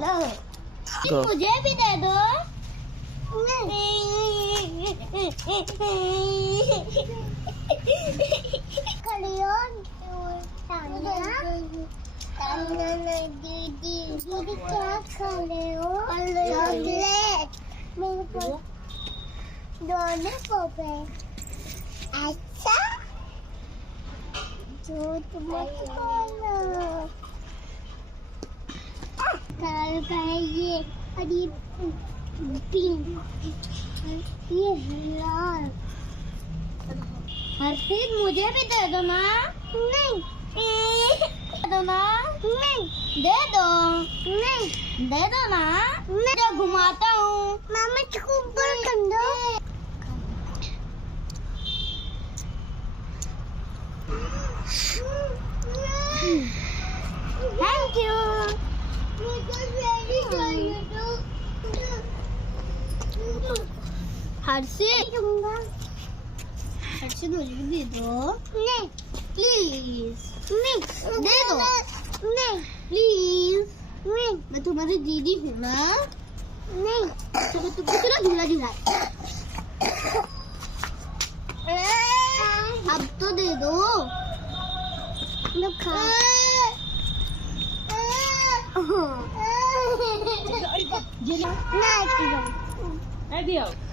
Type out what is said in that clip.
लो Go. मुझे भी दे दो। दीदी क्या खा रहे हो? चॉकलेट। मेरे को दोनों पोपे। अच्छा झूठ मत बोलो। कलर का है ये और ये पिंक, ये लाल। हर्षित मुझे भी दे दो ना। नहीं दे दो ना। नहीं दे दो। नहीं दे दो ना। मैं घुमाता हूँ। मामा इसको ऊपर कर दो। Thank you. हर्षित हर्षित मुझे भी दे दो। नहीं प्लीज। नहीं दे दो। नहीं प्लीज। नहीं मैं तुम्हारी दीदी हूँ ना। नहीं चलो तुमको चलो झूला झूला। अब तो दे दो। Diya.